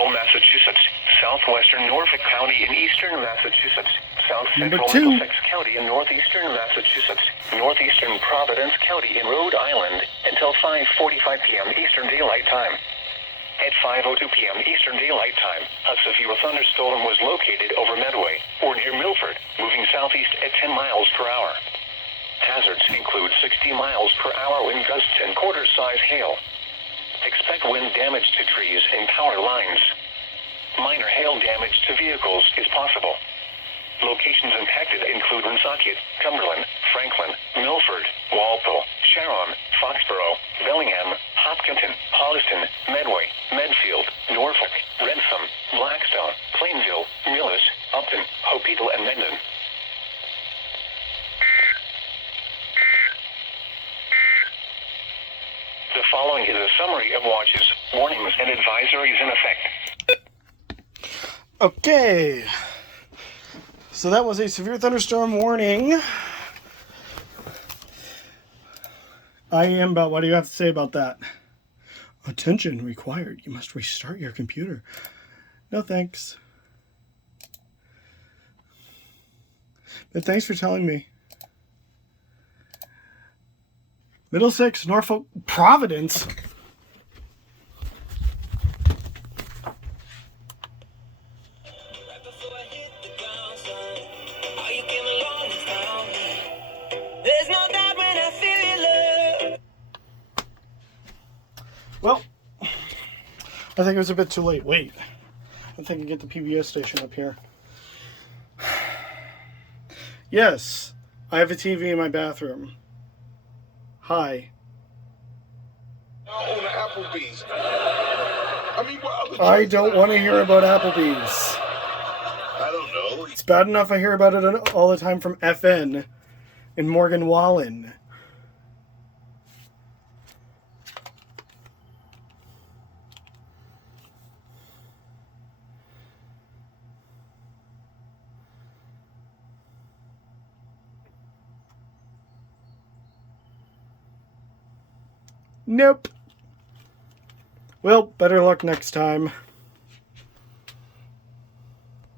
central Massachusetts, southwestern Norfolk County in eastern Massachusetts, south central Number 2. Middlesex County in northeastern Massachusetts, northeastern Providence County in Rhode Island, until 5:45 p.m. Eastern Daylight Time. At 5:02 p.m. Eastern Daylight Time, a severe thunderstorm was located over Medway, or near Milford, moving southeast at 10 miles per hour. Hazards include 60 miles per hour wind gusts and quarter-size hail. Expect wind damage to trees and power lines. Minor hail damage to vehicles is possible. Locations impacted include Woonsocket, Cumberland, Franklin, Milford, Walpole, Sharon, Foxborough, Bellingham, Hopkinton, Holliston, Medway, Medfield, Norfolk, Wrentham, Blackstone, Plainville, Millis, Upton, Hopetal, and Mendon. The following is a summary of watches, warnings, and advisories in effect. Okay. So that was a severe thunderstorm warning. What do you have to say about that? Attention required. You must restart your computer. No thanks. But thanks for telling me. Middlesex, Norfolk, Providence. Well, I think it was a bit too late. Wait. I think I can get the PBS station up here. Yes, I have a TV in my bathroom. Hi. On the Applebee's. I don't want to hear about Applebee's. I don't know. It's bad enough I hear about it all the time from FN in Morgan Wallen. Nope. Well, better luck next time.